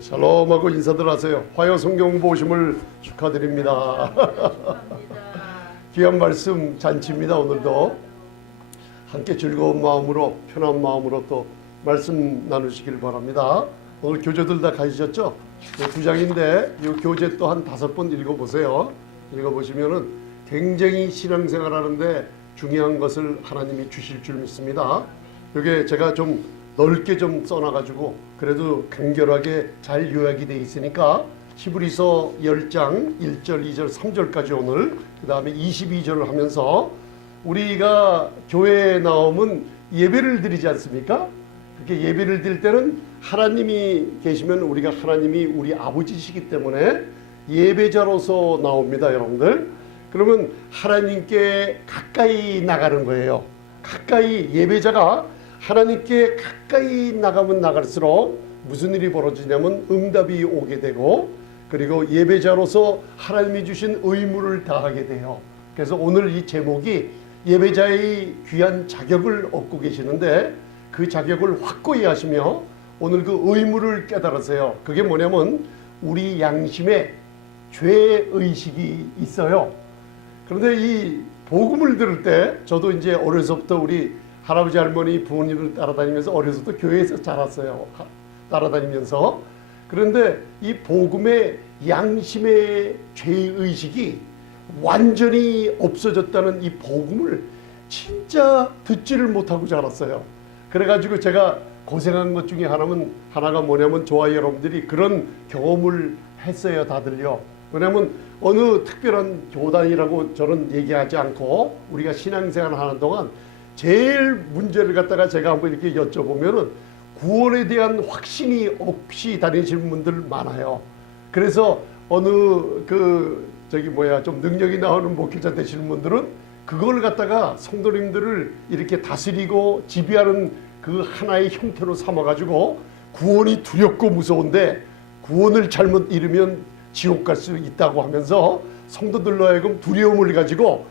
샬롬하고 인사들 하세요. 화요 성경 보심을 축하드립니다. 귀한 말씀 잔치입니다. 오늘도 함께 즐거운 마음으로 편한 마음으로 또 말씀 나누시길 바랍니다. 오늘 교재들 다 가지셨죠? 두 장인데 이 교재 또 한 5번 읽어보세요. 읽어보시면은 굉장히 신앙생활 하는데 중요한 것을 하나님이 주실 줄 믿습니다. 이게 제가 좀 넓게 좀 써놔가지고 그래도 간결하게 잘 요약이 되어 있으니까 히브리서 10장 1절 2절 3절까지 오늘 그 다음에 22절을 하면서 우리가 교회에 나오면 예배를 드리지 않습니까? 그렇게 예배를 드릴 때는 하나님이 계시면 우리가 하나님이 우리 아버지시기 때문에 예배자로서 나옵니다. 여러분들 그러면 하나님께 가까이 나가는 거예요. 가까이 예배자가 하나님께 가까이 나가면 나갈수록 무슨 일이 벌어지냐면 응답이 오게 되고 그리고 예배자로서 하나님이 주신 의무를 다하게 돼요. 그래서 오늘 이 제목이 예배자의 귀한 자격을 얻고 계시는데 그 자격을 확고히 하시며 오늘 그 의무를 깨달으세요. 그게 뭐냐면 우리 양심에 죄의식이 있어요. 그런데 이 복음을 들을 때 저도 이제 어려서부터 우리 할아버지 할머니 부모님을 따라다니면서 어려서부터 교회에서 자랐어요. 따라다니면서. 그런데 이 복음의 양심의 죄의식이 완전히 없어졌다는 이 복음을 진짜 듣지를 못하고 자랐어요. 그래가지고 제가 고생한 것 중에 하나가 뭐냐면 저와 여러분들이 그런 경험을 했어요. 다들요. 왜냐하면 어느 특별한 교단이라고 저는 얘기하지 않고 우리가 신앙생활을 하는 동안 제일 문제를 갖다가 제가 한번 이렇게 여쭤보면은 구원에 대한 확신이 없이 다니시는 분들 많아요. 그래서 어느 좀 능력이 나오는 목회자 되시는 분들은 그걸 갖다가 성도님들을 이렇게 다스리고 지배하는 그 하나의 형태로 삼아가지고 구원이 두렵고 무서운데 구원을 잘못 잃으면 지옥 갈 수 있다고 하면서 성도들로 하여금 두려움을 가지고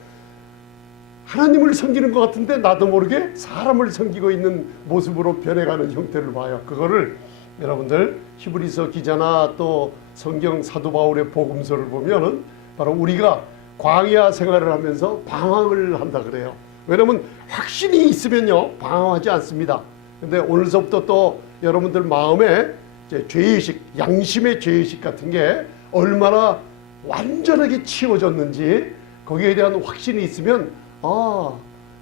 하나님을 섬기는 것 같은데 나도 모르게 사람을 섬기고 있는 모습으로 변해가는 형태를 봐요. 그거를 여러분들 히브리서 기자나 또 성경 사도 바울의 복음서를 보면은 바로 우리가 광야 생활을 하면서 방황을 한다 그래요. 왜냐면 확신이 있으면요 방황하지 않습니다. 근데 오늘서부터 또 여러분들 마음에 이제 죄의식, 양심의 죄의식 같은 게 얼마나 완전하게 치워졌는지 거기에 대한 확신이 있으면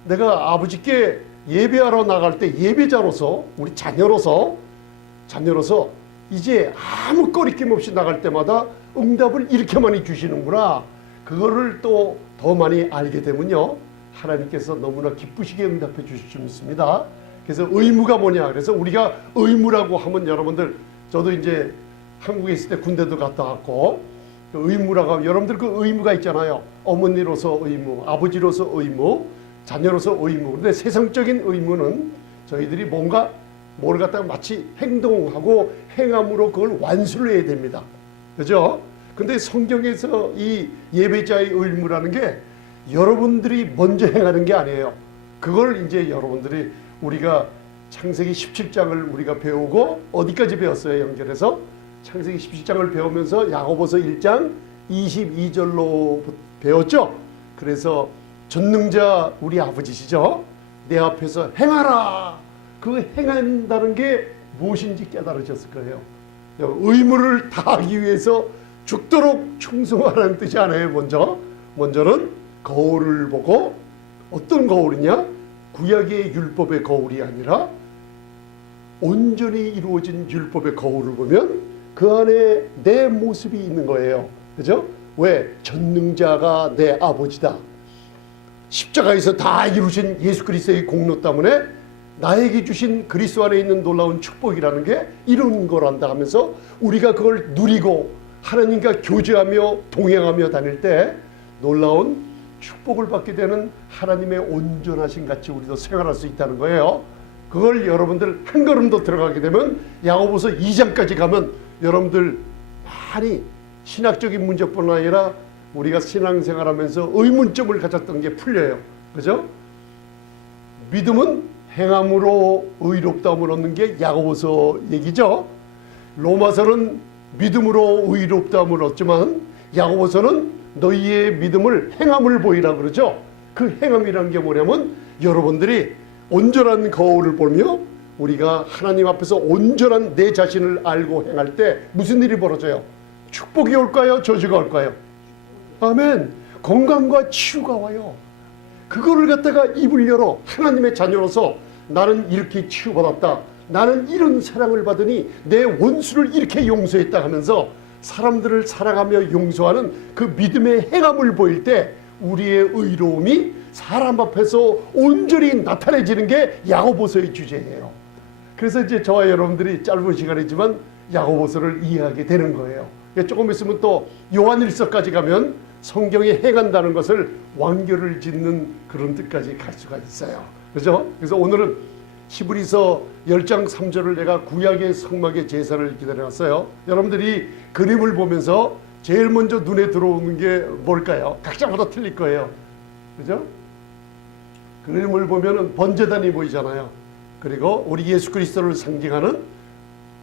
내가 아버지께 예배하러 나갈 때 예배자로서 우리 자녀로서 이제 아무 꺼리낌 없이 나갈 때마다 응답을 이렇게 많이 주시는구나. 그거를 또 더 많이 알게 되면요 하나님께서 너무나 기쁘시게 응답해 주실 줄 믿습니다. 그래서 의무가 뭐냐, 그래서 우리가 의무라고 하면 여러분들 저도 이제 한국에 있을 때 군대도 갔다 왔고 의무라고 하면 여러분들 그 의무가 있잖아요. 어머니로서 의무, 아버지로서 의무, 자녀로서 의무. 그런데 세상적인 의무는 저희들이 뭘 갖다가 마치 행동하고 행함으로 그걸 완수를 해야 됩니다. 그죠? 근데 성경에서 이 예배자의 의무라는 게 여러분들이 먼저 행하는 게 아니에요. 그걸 이제 여러분들이 우리가 창세기 17장을 우리가 배우고 어디까지 배웠어요? 연결해서 창세기 17장을 배우면서 야고보서 1장 22절로 배웠죠. 그래서 전능자 우리 아버지시죠. 내 앞에서 행하라. 그 행한다는 게 무엇인지 깨달으셨을 거예요. 의무를 다하기 위해서 죽도록 충성하라는 뜻이 아니에요. 먼저는 거울을 보고 어떤 거울이냐? 구약의 율법의 거울이 아니라 온전히 이루어진 율법의 거울을 보면 그 안에 내 모습이 있는 거예요. 그죠? 왜? 전능자가 내 아버지다. 십자가에서 다 이루신 예수 그리스도의 공로 때문에 나에게 주신 그리스도 안에 있는 놀라운 축복이라는 게 이런 거란다 하면서 우리가 그걸 누리고 하나님과 교제하며 동행하며 다닐 때 놀라운 축복을 받게 되는 하나님의 온전하신 같이 우리도 생활할 수 있다는 거예요. 그걸 여러분들 한 걸음 더 들어가게 되면 야고보서 2장까지 가면 여러분들 많이 신학적인 문제뿐 아니라 우리가 신앙생활하면서 의문점을 가졌던 게 풀려요. 그죠? 믿음은 행함으로 의롭다움을 얻는 게 야고보서 얘기죠. 로마서는 믿음으로 의롭다함을 얻지만 야고보서는 너희의 믿음을 행함을 보이라 그러죠. 그 행함이라는 게 뭐냐면 여러분들이 온전한 거울을 보며 우리가 하나님 앞에서 온전한 내 자신을 알고 행할 때 무슨 일이 벌어져요? 축복이 올까요? 저주가 올까요? 아멘. 건강과 치유가 와요. 그거를 갖다가 입을 열어 하나님의 자녀로서 나는 이렇게 치유받았다, 나는 이런 사랑을 받으니 내 원수를 이렇게 용서했다 하면서 사람들을 사랑하며 용서하는 그 믿음의 행함을 보일 때 우리의 의로움이 사람 앞에서 온전히 나타내지는 게 야고보서의 주제예요. 그래서 이제 저와 여러분들이 짧은 시간이지만 야고보서를 이해하게 되는 거예요. 조금 있으면 또 요한일서까지 가면 성경에 행한다는 것을 완결을 짓는 그런 뜻까지 갈 수가 있어요. 그죠? 그래서 오늘은 히브리서 10장 3절을 내가 구약의 성막의 제사를 기다려왔어요. 여러분들이 그림을 보면서 제일 먼저 눈에 들어오는 게 뭘까요? 각자마다 틀릴 거예요. 그죠? 그림을 보면은 번제단이 보이잖아요. 그리고 우리 예수 그리스도를 상징하는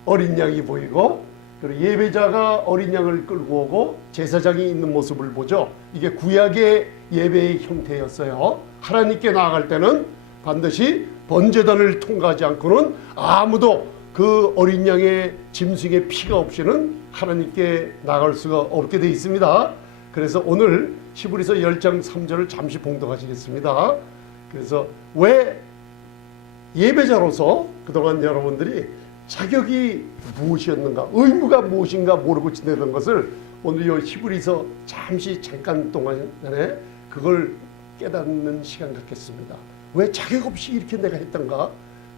어린 양이 보이고, 그리고 예배자가 어린 양을 끌고 오고 제사장이 있는 모습을 보죠. 이게 구약의 예배의 형태였어요. 하나님께 나아갈 때는 반드시 번제단을 통과하지 않고는 아무도 그 어린 양의 짐승의 피가 없이는 하나님께 나갈 수가 없게 되어 있습니다. 그래서 오늘 히브리서 10장 3절을 잠시 봉독하시겠습니다. 그래서 왜 예배자로서 그동안 여러분들이 자격이 무엇이었는가, 의무가 무엇인가 모르고 지내던 것을 오늘 이 히브리서 잠깐 동안에 그걸 깨닫는 시간 갖겠습니다. 왜 자격 없이 이렇게 내가 했던가,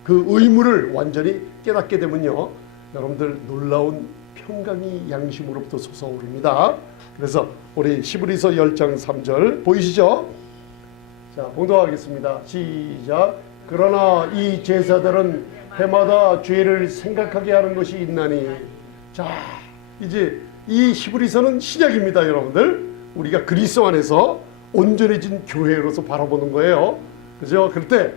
그 의무를 완전히 깨닫게 되면요, 여러분들 놀라운 평강이 양심으로부터 솟아오릅니다. 그래서 우리 히브리서 10장 3절 보이시죠? 자, 봉독하겠습니다. 시작. 그러나 이 제사들은 해마다 죄를 생각하게 하는 것이 있나니. 자, 이제 이 히브리서는 시작입니다. 여러분들, 우리가 그리스도 안에서 온전해진 교회로서 바라보는 거예요. 그죠? 그럴 때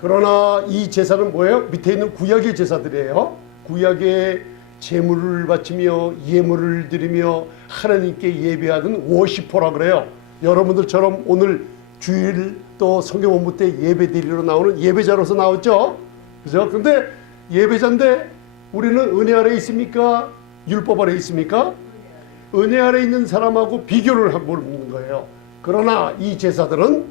그러나 이 제사는 뭐예요? 밑에 있는 구약의 제사들이에요. 구약의 제물을 바치며 예물을 드리며 하나님께 예배하는 워시퍼라 그래요. 여러분들처럼 오늘 주일 또 성경 본부 때 예배 드리러 나오는 예배자로서 나왔죠. 그죠? 근데 예배자인데 우리는 은혜 아래 있습니까? 율법 아래 있습니까? 은혜 아래 있는 사람하고 비교를 해보는 거예요. 그러나 이 제사들은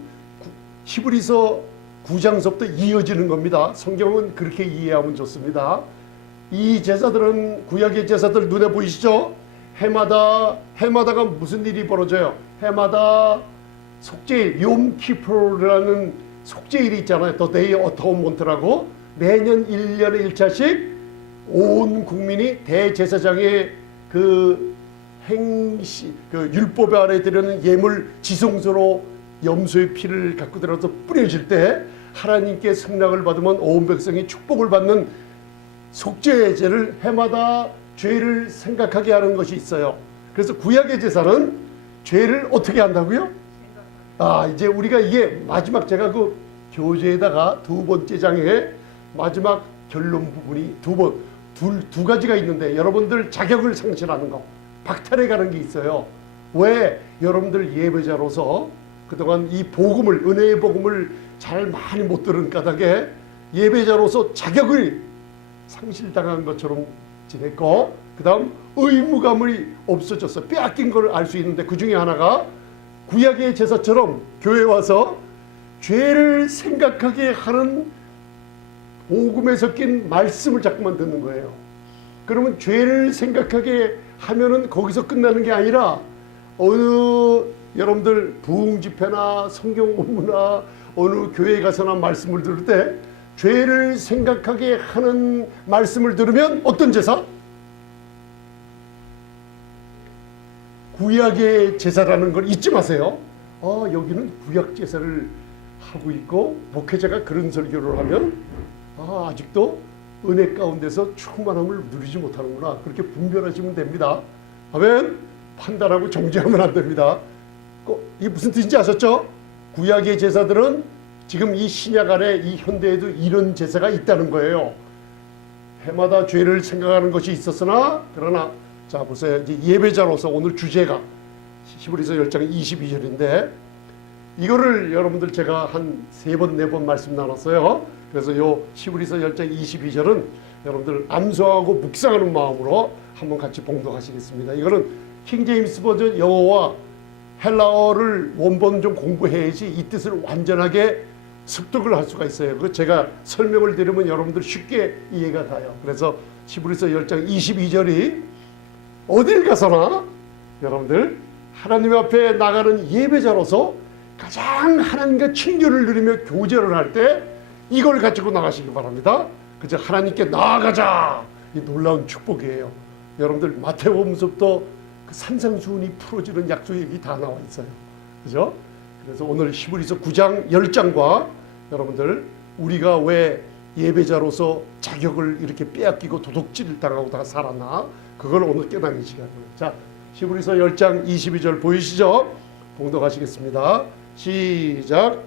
히브리서 9장서부터 이어지는 겁니다. 성경은 그렇게 이해하면 좋습니다. 이 제사들은, 구약의 제사들 눈에 보이시죠? 해마다가 무슨 일이 벌어져요? 해마다 속죄일, 욤키푸르라는 속죄일이 있잖아요. The Day of Atonement라고 매년 1년에 1차씩 온 국민이 대제사장의 그 행시, 그 율법 아래 드리는 예물 지성소로 염소의 피를 갖고 들어서 뿌려질 때 하나님께 승낙을 받으면 온 백성이 축복을 받는 속죄제를 해마다 죄를 생각하게 하는 것이 있어요. 그래서 구약의 제사는 죄를 어떻게 한다고요? 이제 우리가 이게 마지막, 제가 그 교재에다가 두 번째 장에 마지막 결론 부분이 두 가지가 있는데, 여러분들 자격을 상실하는 거, 박탈해 가는 게 있어요. 왜? 여러분들 예배자로서 그동안 이 복음을, 은혜의 복음을 잘 많이 못 들은 까닭에 예배자로서 자격을 상실당한 것처럼 지냈고, 그 다음 의무감이 없어졌어. 빼앗긴 걸 알 수 있는데, 그 중에 하나가 구약의 제사처럼 교회 와서 죄를 생각하게 하는 복음에 섞인 말씀을 자꾸만 듣는 거예요. 그러면 죄를 생각하게 하면은 거기서 끝나는 게 아니라 어느 여러분들 부흥 집회나 성경 공부나 어느 교회에 가서나 말씀을 들을 때 죄를 생각하게 하는 말씀을 들으면 어떤 제사? 구약의 제사라는 걸 잊지 마세요. 여기는 구약 제사를 하고 있고 목회자가 그런 설교를 하면 아직도 은혜 가운데서 충만함을 누리지 못하는구나, 그렇게 분별하시면 됩니다. 아멘. 판단하고 정죄하면 안 됩니다. 이게 무슨 뜻인지 아셨죠? 구약의 제사들은 지금 이 신약 안에 이 현대에도 이런 제사가 있다는 거예요. 해마다 죄를 생각하는 것이 있었으나 그러나 자 보세요. 이제 예배자로서 오늘 주제가 히브리서 10장 22절인데 이거를 여러분들 제가 한 3번 4번 말씀 나눴어요. 그래서 요 히브리서 10장 22절은 여러분들 암송하고 묵상하는 마음으로 한번 같이 봉독하시겠습니다. 이거는 킹제임스 버전 영어와 헬라어를 원본 좀 공부해야지 이 뜻을 완전하게 습득을 할 수가 있어요. 그 제가 설명을 드리면 여러분들 쉽게 이해가 가요. 그래서 히브리서 10장 22절이 어딜 가서나 여러분들 하나님 앞에 나가는 예배자로서 가장 하나님과 친교를 누리며 교제를 할 때 이걸 가지고 나가시기 바랍니다. 그저 하나님께 나아가자. 이 놀라운 축복이에요. 여러분들 마태복음서부터 그 산상수훈이 풀어지는 약속이 다 나와 있어요. 그죠? 그래서 오늘 히브리서 9장 10장과 여러분들 우리가 왜 예배자로서 자격을 이렇게 빼앗기고 도둑질 당하고 다 살았나 그걸 오늘 깨닫는 시간이에요. 자, 히브리서 10장 22절 보이시죠? 봉독하시겠습니다. 시작.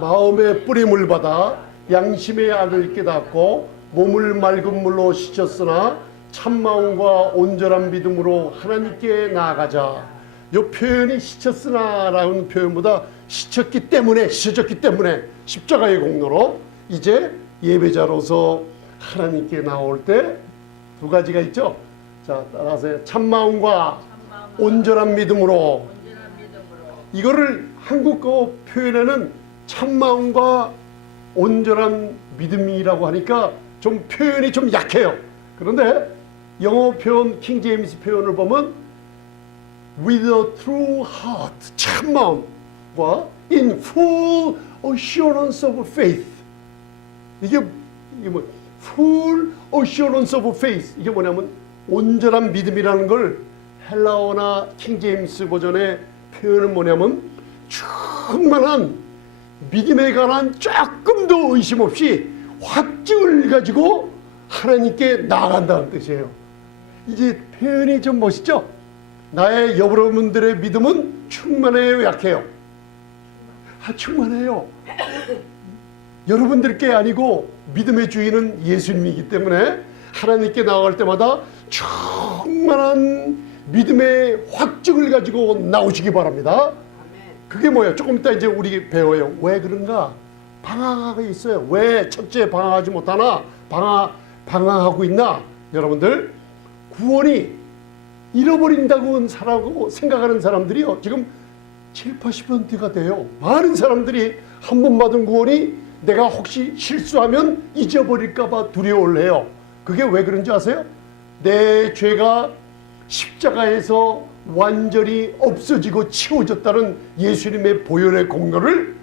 마음의 뿌림을 받아 양심의 악을 깨닫고 몸을 맑은 물로 씻었으나 참마음과 온전한 믿음으로 하나님께 나아가자. 이 표현이 씻었으나라는 표현보다 씻어졌기 때문에 십자가의 공로로 이제 예배자로서 하나님께 나올 때 두 가지가 있죠. 자, 따라하세요. 참마음과 온전한 믿음으로. 이거를 한국어 표현에는 참마음과 온전한 믿음이라고 하니까 좀 표현이 좀 약해요. 그런데 영어 표현 킹제임스 표현을 보면 with a true heart 참마음과 in full assurance of faith 이게 뭐 full assurance of faith 이게 뭐냐면 온전한 믿음이라는 걸 헬라어나 킹제임스 버전의 표현은 뭐냐면 충만한 믿음에 관한 조금도 의심 없이 확증을 가지고 하나님께 나아간다는 뜻이에요. 이제 표현이 좀 멋있죠? 나의 여러분들의 믿음은 충만해요, 약해요? 충만해요. 여러분들께 아니고 믿음의 주인은 예수님이기 때문에 하나님께 나아갈 때마다 충만한 믿음의 확증을 가지고 나오시기 바랍니다. 그게 뭐예요? 조금 이따 이제 우리 배워요. 왜 그런가? 방황하고 있어요. 왜 첫째 방황하지 못하나? 방황하고 있나? 여러분들 구원이 잃어버린다고 생각하는 사람들이요. 지금 70~80%가 돼요. 많은 사람들이 한 번 받은 구원이 내가 혹시 실수하면 잊어버릴까봐 두려워를 해요. 그게 왜 그런지 아세요? 내 죄가 십자가에서 완전히 없어지고 치워졌다는 예수님의 보혈의 공로를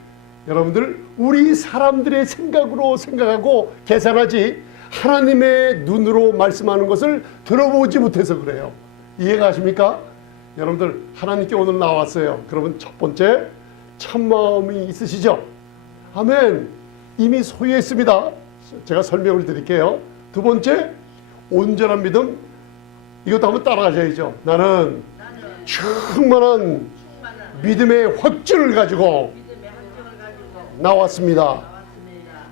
여러분들 우리 사람들의 생각으로 생각하고 계산하지 하나님의 눈으로 말씀하는 것을 들어보지 못해서 그래요. 이해가 가십니까? 여러분들 하나님께 오늘 나왔어요. 그러면 첫 번째 참마음이 있으시죠? 아멘. 이미 소유했습니다. 제가 설명을 드릴게요. 두 번째 온전한 믿음. 이것도 한번 따라가셔야죠. 나는 충만한 믿음의 확증을 가지고 나왔습니다.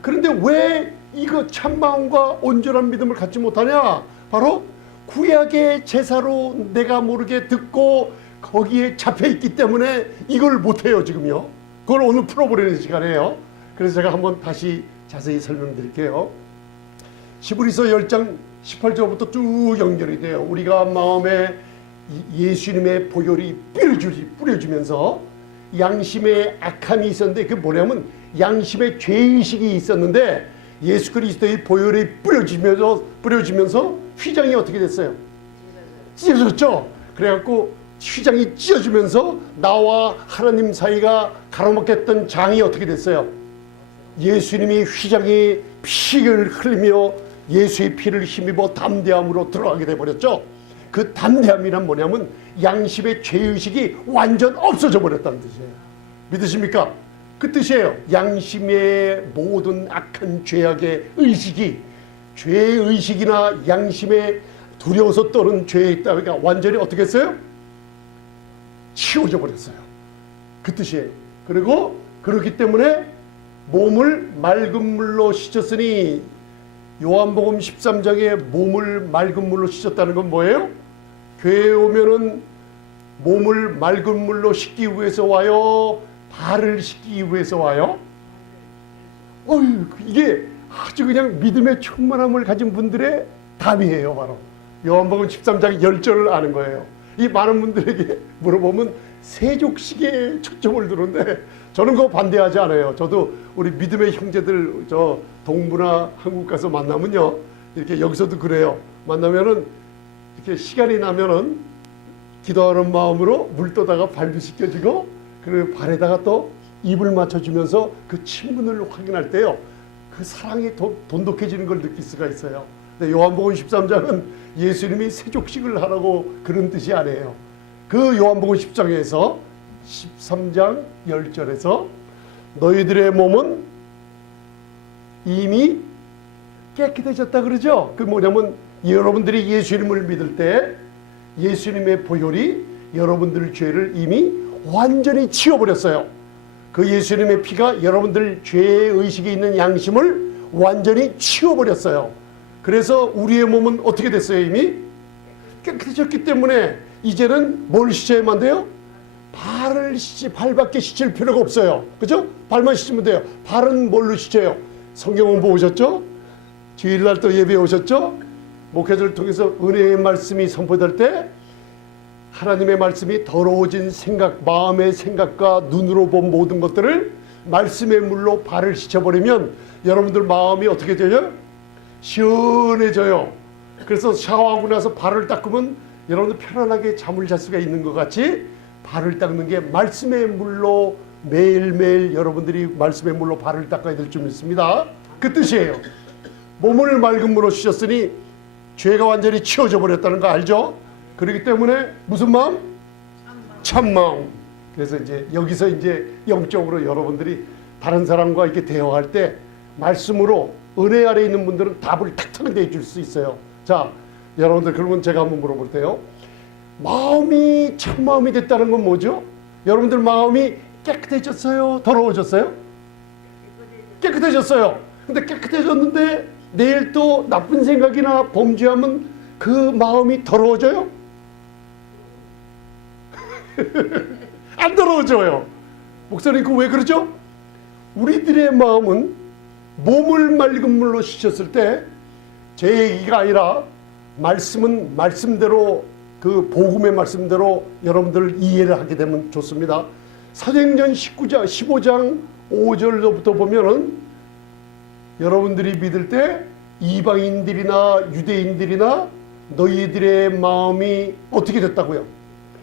그런데 왜 이거 참마음과 온전한 믿음을 갖지 못하냐? 바로 구약의 제사로 내가 모르게 듣고 거기에 잡혀있기 때문에 이걸 못해요 지금요. 그걸 오늘 풀어버리는 시간이에요. 그래서 제가 한번 다시 자세히 설명드릴게요. 히브리서 10장 18절부터 쭉 연결이 돼요. 우리가 마음에 예수님의 보혈이 뿌려지면서 양심의 악함이 있었는데 그게 뭐냐면 양심의 죄의식이 있었는데 예수 그리스도의 보혈이 뿌려지면서 휘장이 어떻게 됐어요? 찢어졌죠? 그래갖고 휘장이 찢어지면서 나와 하나님 사이가 가로막혔던 장이 어떻게 됐어요? 예수님이 휘장이 피를 흘리며 예수의 피를 힘입어 담대함으로 들어가게 돼버렸죠. 그 담대함이란 뭐냐면 양심의 죄의식이 완전 없어져 버렸다는 뜻이에요. 믿으십니까? 그 뜻이에요. 양심의 모든 악한 죄악의 의식이 죄의식이나 양심에 두려워서 떠는 죄에 있다. 그러니까 완전히 어떻게 했어요? 치워져 버렸어요. 그 뜻이에요. 그리고 그렇기 때문에 몸을 맑은 물로 씻었으니 요한복음 13장에 몸을 맑은 물로 씻었다는 건 뭐예요? 교회에 오면은 몸을 맑은 물로 씻기 위해서 와요? 발을 씻기 위해서 와요? 이게 아주 그냥 믿음의 충만함을 가진 분들의 답이에요. 바로 요한복음 13장 10절을 아는 거예요. 이 많은 분들에게 물어보면 세족식에 초점을 두는데 저는 그거 반대하지 않아요. 저도 우리 믿음의 형제들 저 동부나 한국 가서 만나면요, 이렇게 여기서도 그래요. 만나면은 이렇게 시간이 나면은 기도하는 마음으로 물 떠다가 발도 씻겨주고, 그리고 발에다가 또 입을 맞춰주면서 그 친분을 확인할 때요, 그 사랑이 돈독해지는 걸 느낄 수가 있어요. 근데 요한복음 13장은 예수님이 세족식을 하라고 그런 뜻이 아니에요. 그 요한복음 10장에서 13장 10절에서 너희들의 몸은 이미 깨끗해졌다 그러죠. 그 뭐냐면 여러분들이 예수님을 믿을 때 예수님의 보혈이 여러분들 죄를 이미 완전히 치워버렸어요. 그 예수님의 피가 여러분들 죄의 의식에 있는 양심을 완전히 치워버렸어요. 그래서 우리의 몸은 어떻게 됐어요? 이미 깨끗해졌기 때문에 이제는 뭘 씻어야만 돼요? 발밖에 씻을 필요가 없어요. 그죠? 발만 씻으면 돼요. 발은 뭘로 씻어요? 성경 공부 오셨죠? 주일날 또 예배 오셨죠? 목회자를 통해서 은혜의 말씀이 선포될 때 하나님의 말씀이 더러워진 생각, 마음의 생각과 눈으로 본 모든 것들을 말씀의 물로 발을 씻어버리면 여러분들 마음이 어떻게 돼요? 시원해져요. 그래서 샤워하고 나서 발을 닦으면 여러분들 편안하게 잠을 잘 수가 있는 것 같이 발을 닦는 게 말씀의 물로 매일매일 여러분들이 말씀의 물로 발을 닦아야 될 줄 믿습니다. 그 뜻이에요. 몸을 맑은 물로 씻었으니 죄가 완전히 치워져 버렸다는 거 알죠? 그렇기 때문에 무슨 마음? 참마음. 그래서 이제 여기서 이제 영적으로 여러분들이 다른 사람과 이렇게 대화할 때 말씀으로 은혜 아래 있는 분들은 답을 탁탁 내줄 수 있어요. 자, 여러분들 그러면 제가 한번 물어볼 때요. 마음이 참마음이 됐다는 건 뭐죠? 여러분들 마음이 깨끗해졌어요? 더러워졌어요? 깨끗해졌어요. 근데 깨끗해졌는데 내일 또 나쁜 생각이나 범죄하면 그 마음이 더러워져요? 안 더러워져요. 목사님 그 왜 그러죠? 우리들의 마음은 몸을 맑은 물로 씻었을 때 제 얘기가 아니라 말씀은 말씀대로 그 복음의 말씀대로 여러분들 이해를 하게 되면 좋습니다. 사도행전 15장 5절부터 보면은 여러분들이 믿을 때 이방인들이나 유대인들이나 너희들의 마음이 어떻게 됐다고요?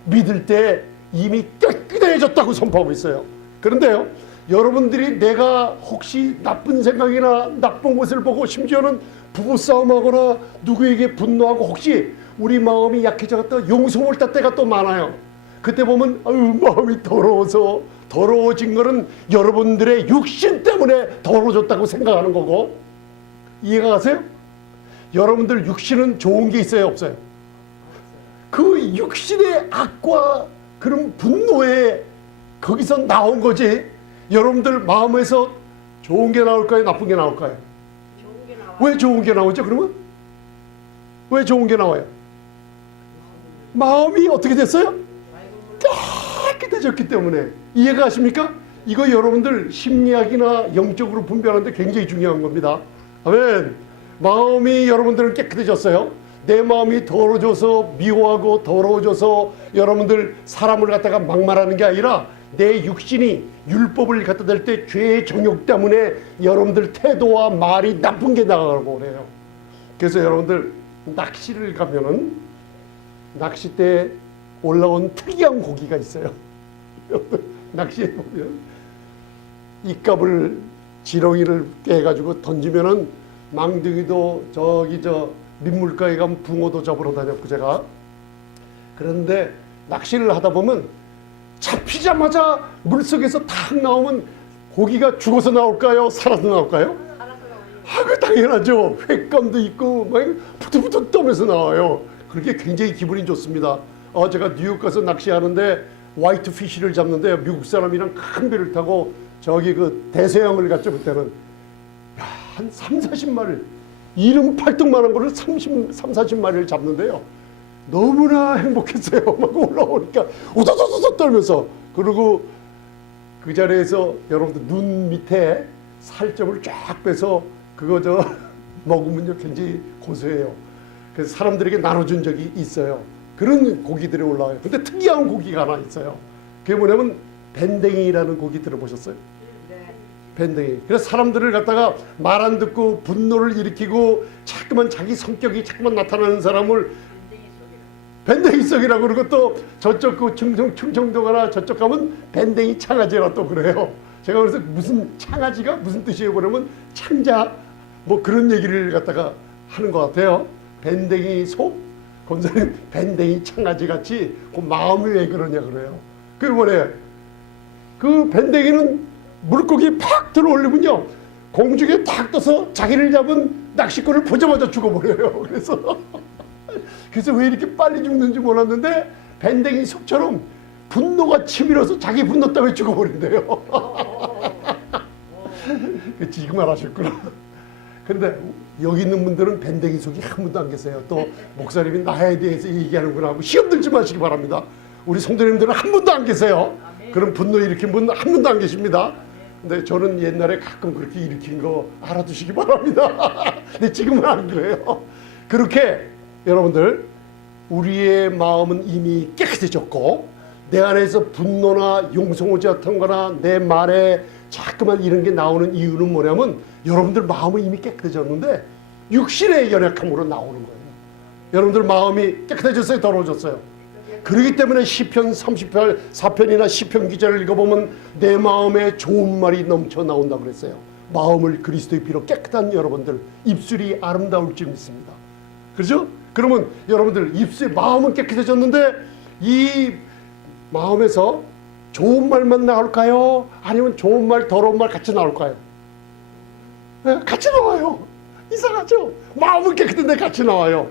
믿을 때 이미 깨끗해졌다고 선포하고 있어요. 그런데요, 여러분들이 내가 혹시 나쁜 생각이나 나쁜 것을 보고 심지어는 부부싸움하거나 누구에게 분노하고 혹시 우리 마음이 약해졌다 용서 못할 때가 또 많아요. 그때 보면 마음이 더러워서 더러워진 거는 여러분들의 육신 때문에 더러워졌다고 생각하는 거고, 이해가 가세요? 여러분들 육신은 좋은 게 있어요, 없어요? 그 육신의 악과 그런 분노에 거기서 나온 거지. 여러분들 마음에서 좋은 게 나올까요? 나쁜 게 나올까요? 좋은 게 나와요. 왜 좋은 게 나오죠? 그러면? 왜 좋은 게 나와요? 마음이 어떻게 됐어요? 깨끗해졌기 때문에. 이해가 가십니까? 이거 여러분들 심리학이나 영적으로 분별하는데 굉장히 중요한 겁니다. 아멘. 마음이 여러분들은 깨끗해졌어요. 내 마음이 더러워져서 미워하고 더러워져서 여러분들 사람을 갖다가 막말하는 게 아니라 내 육신이 율법을 갖다 댈 때 죄의 정욕 때문에 여러분들 태도와 말이 나쁜 게 나가고 그래요. 그래서 여러분들 낚시를 가면은 낚싯대에 올라온 특이한 고기가 있어요. 낚시해 보면 입갑을 지렁이를 깨가지고 던지면은 망둥이도 저기 저 민물가에 가면 붕어도 잡으러 다녔고 제가. 그런데 낚시를 하다 보면 잡히자마자 물속에서 탁 나오면 고기가 죽어서 나올까요? 살아서 나올까요? 그 당연하죠. 횟감도 있고 막 부들부들 떠면서 나와요. 그렇게 굉장히 기분이 좋습니다. 제가 뉴욕 가서 낚시하는데 화이트 피쉬를 잡는데 미국 사람이랑 큰 배를 타고 저기 그 대서양을 갔죠. 그때는 한 30, 40마리 이름 팔뚝만한 거를 40마리를 잡는데요. 너무나 행복했어요. 막 올라오니까 우도도도도 떨면서. 그리고 그 자리에서 여러분들 눈 밑에 살점을 쫙 빼서 그거 먹으면요 굉장히 고소해요. 그래서 사람들에게 나눠준 적이 있어요. 그런 고기들이 올라와요. 근데 특이한 고기가 하나 있어요. 그게 뭐냐면 밴댕이라는 고기 들어보셨어요? 밴댕이. 그래서 사람들을 갖다가 말 안 듣고 분노를 일으키고 자꾸만 자기 성격이 자꾸만 나타나는 사람을 밴댕이 속이라고 그러고, 또 저쪽 그 충청도 가나 저쪽 가면 밴댕이 창아지라 또 그래요. 제가 그래서 무슨 창아지가 무슨 뜻이에요 그러면 창자 뭐 그런 얘기를 갖다가 하는 것 같아요. 밴댕이 속? 권사님 밴댕이 창아지 같이 그 마음이 왜 그러냐 그래요. 그게 뭐래요? 그 밴댕이는 물고기 팍 들어올리면요 공중에 탁 떠서 자기를 잡은 낚시꾼을 보자마자 죽어버려요. 그래서 왜 이렇게 빨리 죽는지 몰랐는데 밴댕이 속처럼 분노가 치밀어서 자기 분노 때문에 죽어버린대요. 지금 알아셨구나. 그런데 여기 있는 분들은 밴댕이 속이 한 분도 안 계세요. 또 목사님이 나에 대해서 얘기하는구나 하고 시험 들지 마시기 바랍니다. 우리 성도님들은 한 분도 안 계세요. 그런 분노 일으킨 분 한 분도 안 계십니다. 근데 저는 옛날에 가끔 그렇게 일으킨 거 알아두시기 바랍니다. 근데 지금은 안 그래요. 그렇게 여러분들 우리의 마음은 이미 깨끗해졌고 내 안에서 분노나 용서하지 못한 거나 내 말에 자꾸만 이런 게 나오는 이유는 뭐냐면 여러분들 마음은 이미 깨끗해졌는데 육신의 연약함으로 나오는 거예요. 여러분들 마음이 깨끗해졌어요? 더러워졌어요? 그렇기 때문에 시편 34편이나 시편 기자를 읽어보면 내 마음에 좋은 말이 넘쳐 나온다고 그랬어요. 마음을 그리스도의 피로 깨끗한 여러분들 입술이 아름다울 줄 믿습니다. 그렇죠? 그러면 여러분들 입술 마음은 깨끗해졌는데 이 마음에서 좋은 말만 나올까요? 아니면 좋은 말 더러운 말 같이 나올까요? 네, 같이 나와요. 이상하죠? 마음은 깨끗한데 같이 나와요.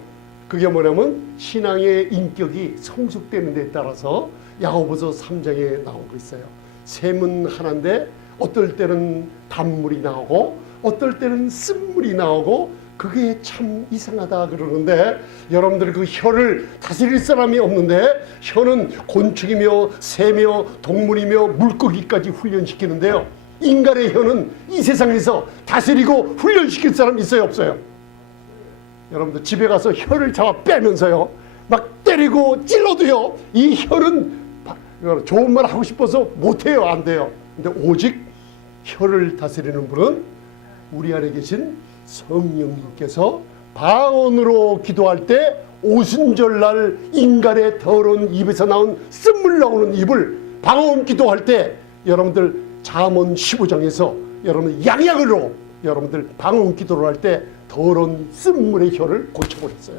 그게 뭐냐면 신앙의 인격이 성숙되는 데 따라서 야고보서 3장에 나오고 있어요. 샘은 하나인데 어떨 때는 단물이 나오고 어떨 때는 쓴물이 나오고 그게 참 이상하다 그러는데 여러분들 그 혀를 다스릴 사람이 없는데 혀는 곤충이며 새며 동물이며 물고기까지 훈련시키는데요. 인간의 혀는 이 세상에서 다스리고 훈련시킬 사람 있어요 없어요? 여러분들 집에 가서 혀를 잡아 빼면서요 막 때리고 찔러도요 이 혀는 좋은 말 하고 싶어서 못해요. 안 돼요. 근데 오직 혀를 다스리는 분은 우리 안에 계신 성령님께서 방언으로 기도할 때 오순절날 인간의 더러운 입에서 나온 쓴물 나오는 입을 방언 기도할 때 여러분들 잠언 15장에서 여러분 양약으로 여러분들 방언 기도를 할 때 더러운 쓴물의 혀를 고쳐버렸어요.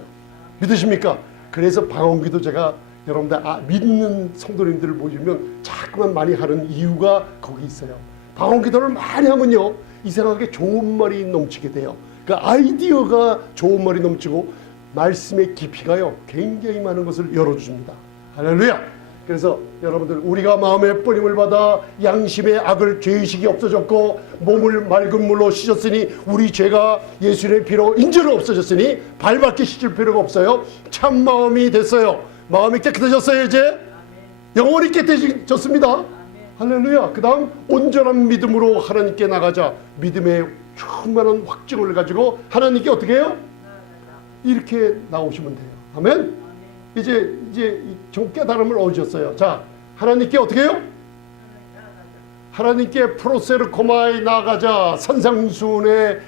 믿으십니까? 그래서 방언 기도 제가 여러분들 믿는 성도님들을 보시면 자꾸만 많이 하는 이유가 거기 있어요. 방언 기도를 많이 하면요 이상하게 좋은 말이 넘치게 돼요. 그 아이디어가 좋은 말이 넘치고 말씀의 깊이가요 굉장히 많은 것을 열어줍니다. 할렐루야. 그래서 여러분들 우리가 마음의 뿌림을 받아 양심의 악을 죄의식이 없어졌고 몸을 맑은 물로 씻었으니 우리 죄가 예수님의 피로 인저로 없어졌으니 발밖에 씻을 필요가 없어요. 참 마음이 됐어요. 마음이 깨끗해졌어요. 이제 영원히 깨끗해졌습니다. 할렐루야. 그 다음 온전한 믿음으로 하나님께 나가자. 믿음의 충만한 확증을 가지고 하나님께 어떻게 해요? 이렇게 나오시면 돼요. 아멘. 이제 좀 깨달음을 얻으셨어요. 자, 하나님께 어떻게 해요? 하나님께 프로세르코마에 나가자. 산상수훈의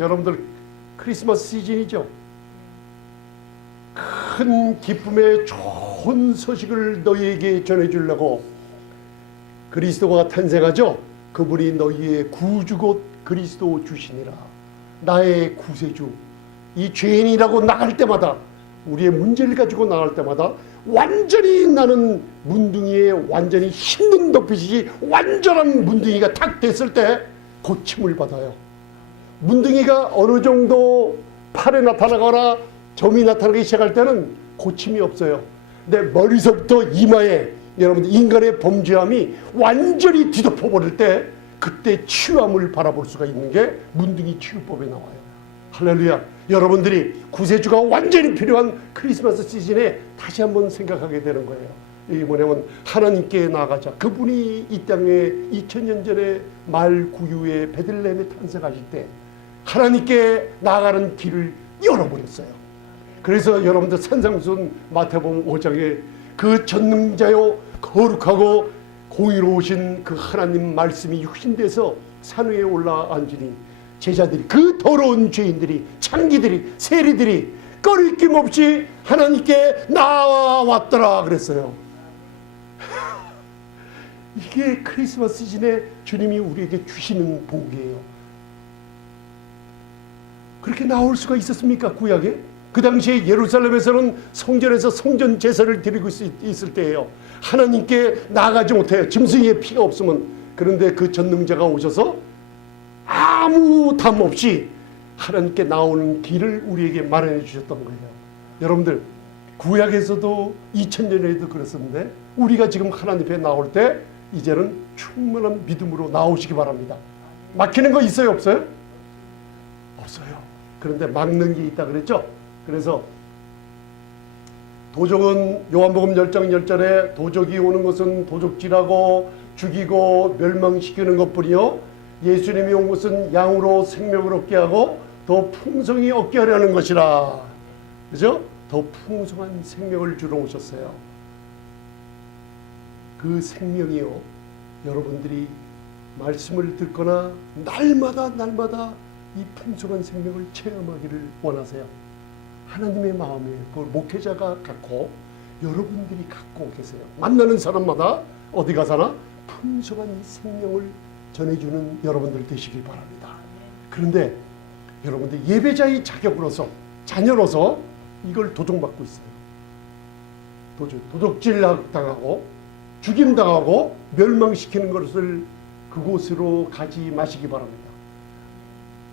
여러분들 크리스마스 시즌이죠. 큰 기쁨의 좋은 소식을 너희에게 전해주려고 그리스도가 탄생하죠. 그분이 너희의 구주 곧 그리스도 주시니라. 나의 구세주. 이 죄인이라고 나갈 때마다 우리의 문제를 가지고 나갈 때마다 완전히 나는 문둥이에 완전히 흰눈 덮이시 완전한 문둥이가 탁 됐을 때 고침을 받아요. 문둥이가 어느 정도 팔에 나타나거나 점이 나타나기 시작할 때는 고침이 없어요. 근데 머리서부터 이마에 여러분들 인간의 범죄함이 완전히 뒤덮어 버릴 때 그때 치유함을 바라볼 수가 있는 게 문둥이 치유법에 나와요. 할렐루야. 여러분들이 구세주가 완전히 필요한 크리스마스 시즌에 다시 한번 생각하게 되는 거예요. 이게 뭐냐면 하나님께 나아가자. 그분이 이 땅에 2000년 전에 말 구유에 베들레헴에 탄생하실 때 하나님께 나아가는 길을 열어버렸어요. 그래서 여러분들 산상수훈 마태복음 5장에 그 전능자요 거룩하고 공의로우신 그 하나님 말씀이 육신돼서 산 위에 올라앉으니 제자들이, 그 더러운 죄인들이, 창기들이, 세리들이 꺼리낌 없이 하나님께 나와왔더라 그랬어요. 이게 크리스마스 시즌에 주님이 우리에게 주시는 복이에요. 그렇게 나올 수가 있었습니까? 구약에? 그 당시에 예루살렘에서는 성전에서 성전 제사를 드리고 있을 때예요. 하나님께 나아가지 못해요. 짐승의 피가 없으면. 그런데 그 전능자가 오셔서 아무 담 없이 하나님께 나오는 길을 우리에게 마련해 주셨던 거예요. 여러분들, 구약에서도 2000년에도 그랬었는데 우리가 지금 하나님 앞에 나올 때 이제는 충만한 믿음으로 나오시기 바랍니다. 막히는 거 있어요? 없어요? 없어요. 그런데 막는 게 있다 그랬죠? 그래서 도적은 요한복음 10장 10절에 도적이 오는 것은 도적질하고 죽이고 멸망시키는 것뿐이요 예수님이 온 것은 양으로 생명을 얻게 하고 더 풍성히 얻게 하려는 것이라. 그죠? 더 풍성한 생명을 주러 오셨어요. 그 생명이요, 여러분들이 말씀을 듣거나 날마다 이 풍성한 생명을 체험하기를 원하세요. 하나님의 마음에 그 목회자가 갖고 여러분들이 갖고 계세요. 만나는 사람마다 어디 가서나 풍성한 이 생명을 전해주는 여러분들 되시길 바랍니다. 그런데 여러분들 예배자의 자격으로서, 자녀로서 이걸 도둑받고 있어요. 도둑질 당하고 죽임당하고 멸망시키는 것을 그곳으로 가지 마시기 바랍니다.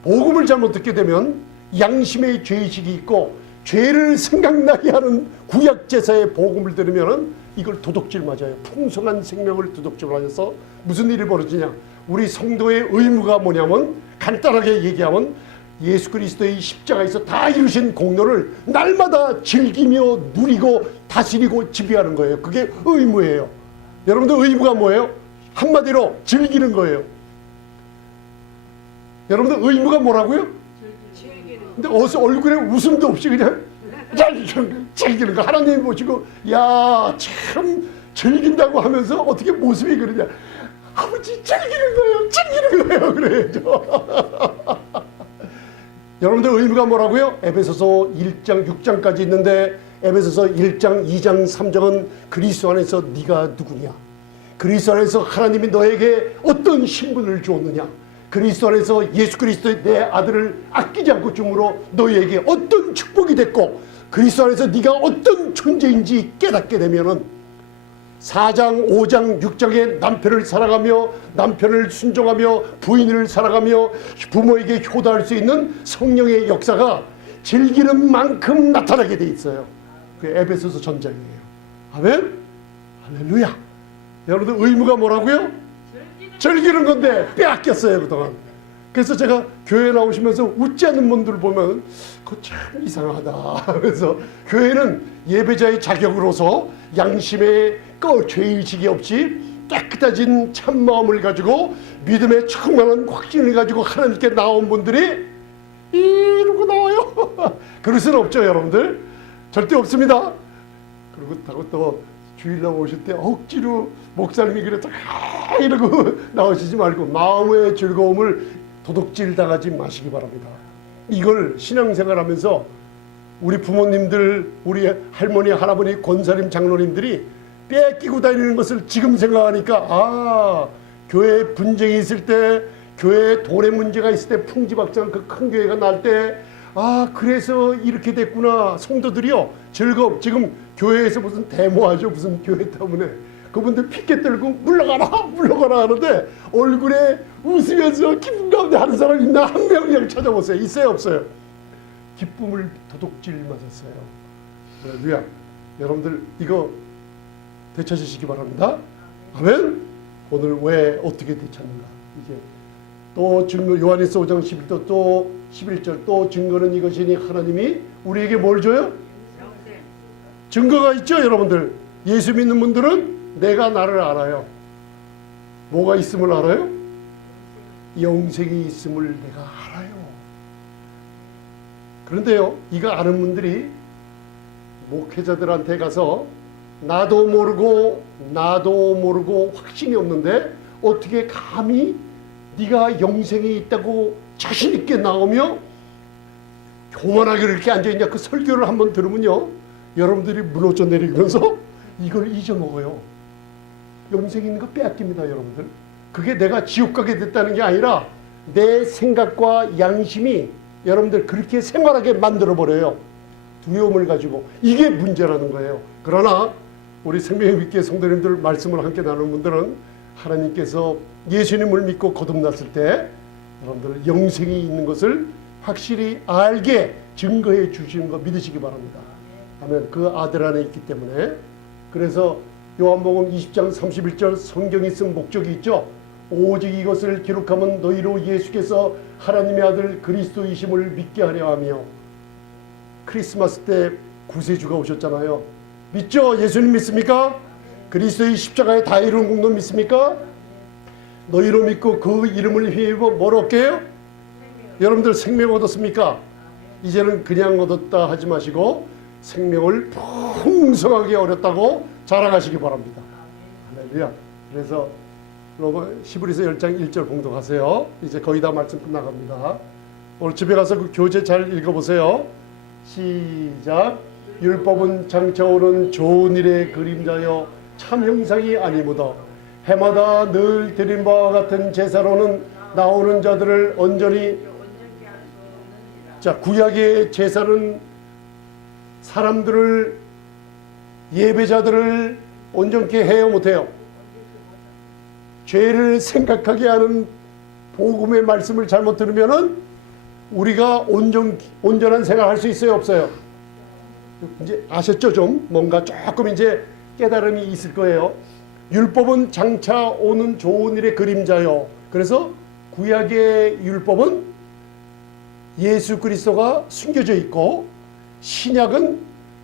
복음을 잘못 듣게 되면 양심의 죄의식이 있고 죄를 생각나게 하는 구약제사의 복음을 들으면 이걸 도둑질 맞아요. 풍성한 생명을 도둑질 맞아서 무슨 일이 벌어지냐, 우리 성도의 의무가 뭐냐면 간단하게 얘기하면 예수 그리스도의 십자가에서 다 이루신 공로를 날마다 즐기며 누리고 다스리고 지배하는 거예요. 그게 의무예요. 여러분들 의무가 뭐예요? 한마디로 즐기는 거예요. 여러분들 의무가 뭐라고요? 근데 어서 얼굴에 웃음도 없이 그냥 즐기는 거. 하나님 보시고 야 참 즐긴다고 하면서 어떻게 모습이 그러냐, 아버지 즐기는 거예요 그래야죠. 여러분들 의무가 뭐라고요? 에베소서 1장 6장까지 있는데 에베소서 1장 2장 3장은 그리스도 안에서 네가 누구냐, 그리스도 안에서 하나님이 너에게 어떤 신분을 주었느냐, 그리스도 안에서 예수 그리스도의 내 아들을 아끼지 않고 줌으로 너희에게 어떤 축복이 됐고 그리스도 안에서 네가 어떤 존재인지 깨닫게 되면은 4장 5장 6장에 남편을 사랑하며 남편을 순종하며 부인을 사랑하며 부모에게 효도할 수 있는 성령의 역사가 즐기는 만큼 나타나게 돼 있어요. 그 에베소서 전장이에요. 아멘? 할렐루야. 여러분들 의무가 뭐라고요? 즐기는 건데 빼앗겼어요 그동안. 그래서 제가 교회 나오시면서 웃지 않는 분들 보면 그거 참 이상하다. 그래서 교회는 예배자의 자격으로서 양심의 죄의식이 없이 깨끗해진 참마음을 가지고 믿음의 충만한 확신을 가지고 하나님께 나온 분들이 이러고 나와요. 그럴 수는 없죠 여러분들. 절대 없습니다. 그리고 또 주일날 오실 때 억지로 목사님이 그래서 이러고 나오시지 말고 마음의 즐거움을 도둑질 당하지 마시기 바랍니다. 이걸 신앙생활하면서 우리 부모님들, 우리 할머니, 할아버니, 권사님, 장로님들이 뺏기고 다니는 것을 지금 생각하니까 교회에 분쟁이 있을 때, 교회에 돈의 문제가 있을 때, 풍지박산 그 큰 교회가 날 때 그래서 이렇게 됐구나. 성도들이요 지금 교회에서 무슨 데모하죠. 무슨 교회 때문에 그분들 피켓 들고 물러가라 하는데 얼굴에 웃으면서 기쁨 가운데 하는 사람 있나? 한 명이랑 찾아보세요. 있어요 없어요? 기쁨을 도둑질 맞았어요. 할렐루야. 여러분들 이거 되찾으시기 바랍니다. 아멘. 오늘 왜 어떻게 되찾는가? 이제 또 지금 요한일서 5장 11도 또 11절 또 증거는 이것이니 하나님이 우리에게 뭘 줘요? 증거가 있죠 여러분들. 예수 믿는 분들은 내가 나를 알아요. 뭐가 있음을 알아요? 영생이 있음을 내가 알아요. 그런데요 이거 아는 분들이 목회자들한테 가서 나도 모르고 확신이 없는데 어떻게 감히 네가 영생이 있다고 자신 있게 나오며 교만하게 이렇게 앉아있냐. 그 설교를 한번 들으면요 여러분들이 무너져 내리면서 이걸 잊어먹어요. 영생 있는 거 빼앗깁니다 여러분들. 그게 내가 지옥 가게 됐다는 게 아니라 내 생각과 양심이 여러분들 그렇게 생활하게 만들어버려요. 두려움을 가지고. 이게 문제라는 거예요. 그러나 우리 생명의 위기의 성도님들 말씀을 함께 나누는 분들은 하나님께서 예수님을 믿고 거듭났을 때 여러분들 영생이 있는 것을 확실히 알게 증거해 주시는 거 믿으시기 바랍니다. 아멘. 그 아들 안에 있기 때문에. 그래서 요한복음 20장 31절 성경이 쓴 목적이 있죠. 오직 이것을 기록하면 너희로 예수께서 하나님의 아들 그리스도이심을 믿게 하려 하며. 크리스마스 때 구세주가 오셨잖아요. 믿죠? 예수님 믿습니까? 그리스도의 십자가에 다 이룬 공로 믿습니까? 너희로 믿고 그 이름을 힘입어 뭘 얻게 해요? 여러분들 생명 얻었습니까? 이제는 그냥 얻었다 하지 마시고 생명을 풍성하게 얻었다고 자랑하시기 바랍니다. 할렐루야. 그래서 히브리서 10장 1절 봉독하세요. 이제 거의 다 말씀 끝나갑니다. 오늘 집에 가서 그 교재 잘 읽어보세요. 시작. 율법은 장차 오는 좋은 일의 그림자여 참 형상이 아니무더 해마다 늘 드린 바와 같은 제사로는 나오는 자들을 온전히. 자, 구약의 제사는 사람들을 예배자들을 온전케 해요 못해요? 죄를 생각하게 하는 복음의 말씀을 잘못 들으면은 우리가 온전한 생활 할 수 있어요 없어요? 이제 아셨죠? 좀 뭔가 조금 이제 깨달음이 있을 거예요. 율법은 장차 오는 좋은 일의 그림자요. 그래서 구약의 율법은 예수 그리스도가 숨겨져 있고 신약은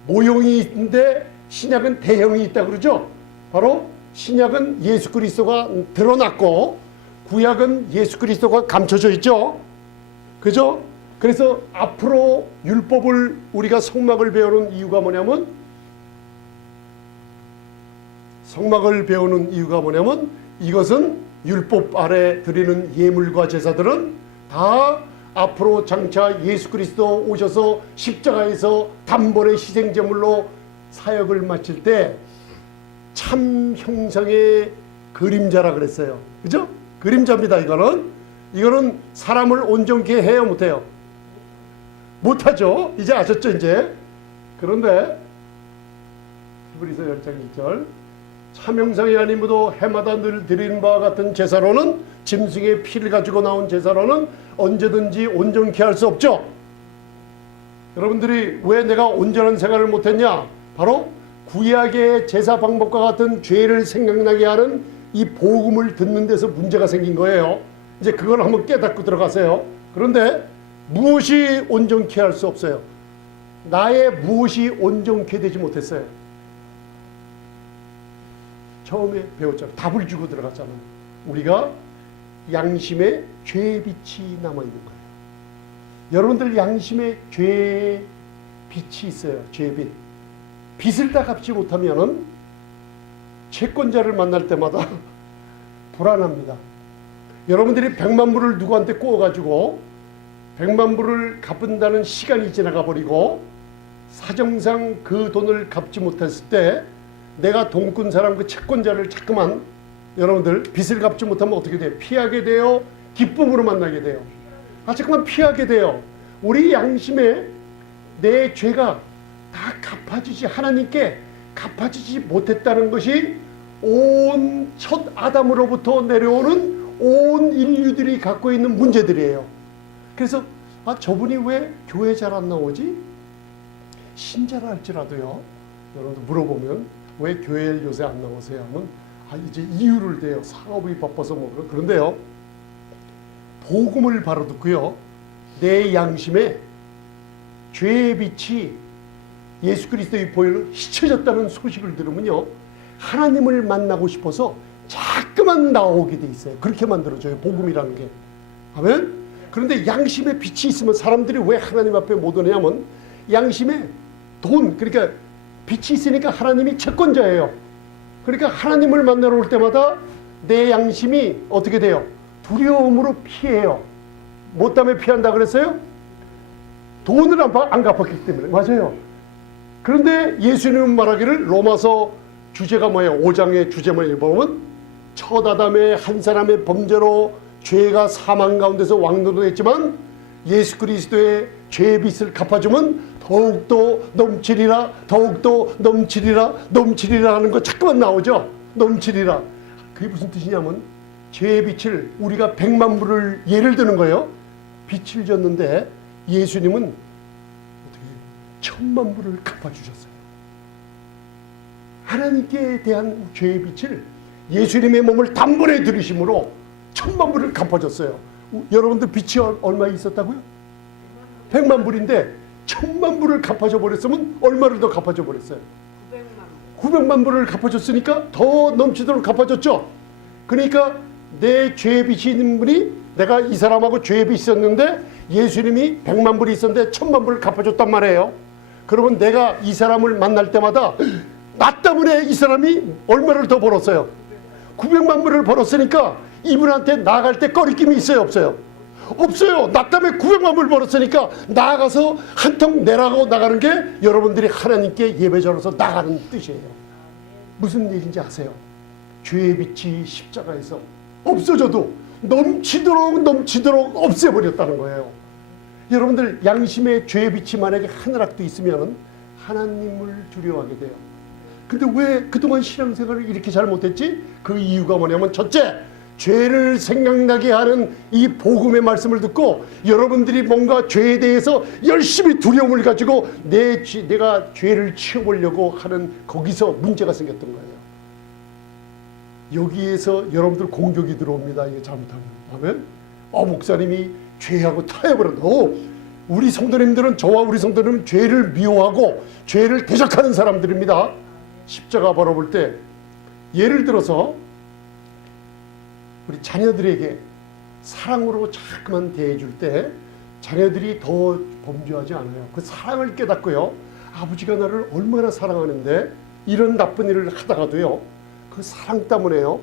모형이 있는데 신약은 대형이 있다 그러죠. 바로 신약은 예수 그리스도가 드러났고 구약은 예수 그리스도가 감춰져 있죠. 그죠? 그래서 앞으로 율법을 우리가 성막을 배우는 이유가 뭐냐면 이것은 율법 아래 드리는 예물과 제사들은 다 앞으로 장차 예수 그리스도 오셔서 십자가에서 단번에 희생제물로 사역을 마칠 때 참 형상의 그림자라 그랬어요. 그죠? 그림자입니다. 이거는 사람을 온전케 해요 못해요? 못하죠. 이제 아셨죠 이제? 그런데 히브리서 10장 2절 참 형상이 아니므도 해마다 늘 드리는 바와 같은 제사로는 짐승의 피를 가지고 나온 제사로는 언제든지 온전케 할 수 없죠. 여러분들이 왜 내가 온전한 생활을 못했냐? 바로 구약의 제사 방법과 같은 죄를 생각나게 하는 이 복음을 듣는 데서 문제가 생긴 거예요. 이제 그걸 한번 깨닫고 들어가세요. 그런데 무엇이 온전케 할 수 없어요? 나의 무엇이 온전케 되지 못했어요? 처음에 배웠잖아요. 답을 주고 들어갔잖아요. 우리가 양심의 죄의 빛이 남아있는 거예요. 여러분들 양심의 죄의 빛이 있어요. 죄의 빛. 빛을 다 갚지 못하면 채권자를 만날 때마다 불안합니다. 여러분들이 100만 불을 누구한테 꼬아가지고 100만 불을 갚은다는 시간이 지나가 버리고 사정상 그 돈을 갚지 못했을 때 내가 돈꾼 사람 그 채권자를 자꾸만 여러분들 빚을 갚지 못하면 어떻게 돼요? 피하게 돼요? 기쁨으로 만나게 돼요? 자꾸만 피하게 돼요. 우리 양심에 내 죄가 다 갚아지지 하나님께 갚아지지 못했다는 것이 온 첫 아담으로부터 내려오는 온 인류들이 갖고 있는 문제들이에요. 그래서 저분이 왜 교회 잘 안 나오지? 신자라 할지라도요. 여러분들 물어보면 왜 교회에 요새 안 나오세요? 하면 이제 이유를 대요. 사업이 바빠서 뭐 그런데요. 복음을 바로 듣고요. 내 양심에 죄의 빛이 예수 그리스도의 보혈로 잊혀졌다는 소식을 들으면요, 하나님을 만나고 싶어서 자꾸만 나오게 돼 있어요. 그렇게 만들어져요, 복음이라는 게. 아멘? 그런데 양심에 빛이 있으면 사람들이 왜 하나님 앞에 못 오냐면, 양심에 그러니까 빛이 있으니까 하나님이 채권자예요. 그러니까 하나님을 만나러 올 때마다 내 양심이 어떻게 돼요? 두려움으로 피해요. 뭐 때문에 피한다 그랬어요? 돈을 안 갚았기 때문에. 맞아요. 그런데 예수님은 말하기를, 로마서 주제가 뭐예요? 5장의 주제만 보면, 첫 아담의 한 사람의 범죄로 죄가 사망 가운데서 왕노릇했지만 예수 그리스도의 죄의 빚을 갚아주면 더욱더 넘치리라, 더욱더 넘치리라, 넘치리라 하는 거 자꾸만 나오죠. 넘치리라. 그게 무슨 뜻이냐면, 죄의 빚을 우리가 100만 불을 예를 드는 거예요. 빚을 졌는데 예수님은 어떻게 1000만 불을 갚아주셨어요. 하나님께 대한 죄의 빚을 예수님의 몸을 단번에 들이심으로 1000만 불을 갚아줬어요. 여러분들 빚이 얼마 있었다고요? 100만 불인데 1000만 불을 갚아줘 버렸으면 얼마를 더 갚아줘 버렸어요? 900만 불을 갚아줬으니까 더 넘치도록 갚아줬죠. 그러니까 내 죄의 빚이 있는 분이, 내가 이 사람하고 죄의 빚이 있었는데 예수님이 100만 불이 있었는데 1000만 불을 갚아줬단 말이에요. 그러면 내가 이 사람을 만날 때마다 나 때문에 이 사람이 얼마를 더 벌었어요? 900만 불을 벌었으니까 이분한테 나아갈 때 꺼리낌이 있어요, 없어요? 없어요. 나 때문에 900만 불 벌었으니까 나아가서 한 통 내라고 나가는 게 여러분들이 하나님께 예배자로서 나가는 뜻이에요. 무슨 일인지 아세요? 죄의 빛이 십자가에서 없어져도 넘치도록 없애버렸다는 거예요. 여러분들 양심의 죄의 빛이 만약에 하늘악도 있으면 하나님을 두려워하게 돼요. 근데 왜 그동안 신앙생활을 이렇게 잘 못했지? 그 이유가 뭐냐면, 첫째, 죄를 생각나게 하는 이 복음의 말씀을 듣고 여러분들이 뭔가 죄에 대해서 열심히 두려움을 가지고 내가 죄를 치워보려고 하는, 거기서 문제가 생겼던 거예요. 여기에서 여러분들 공격이 들어옵니다. 이게 잘못하면. 아멘? 목사님이 죄하고 타협을 한다. 우리 성도님들은, 저와 우리 성도님은 죄를 미워하고 죄를 대적하는 사람들입니다. 십자가 바라볼 때, 예를 들어서 우리 자녀들에게 사랑으로 자꾸만 대해줄 때 자녀들이 더 범죄하지 않아요. 그 사랑을 깨닫고요, 아버지가 나를 얼마나 사랑하는데 이런 나쁜 일을 하다가도요, 그 사랑 때문에요,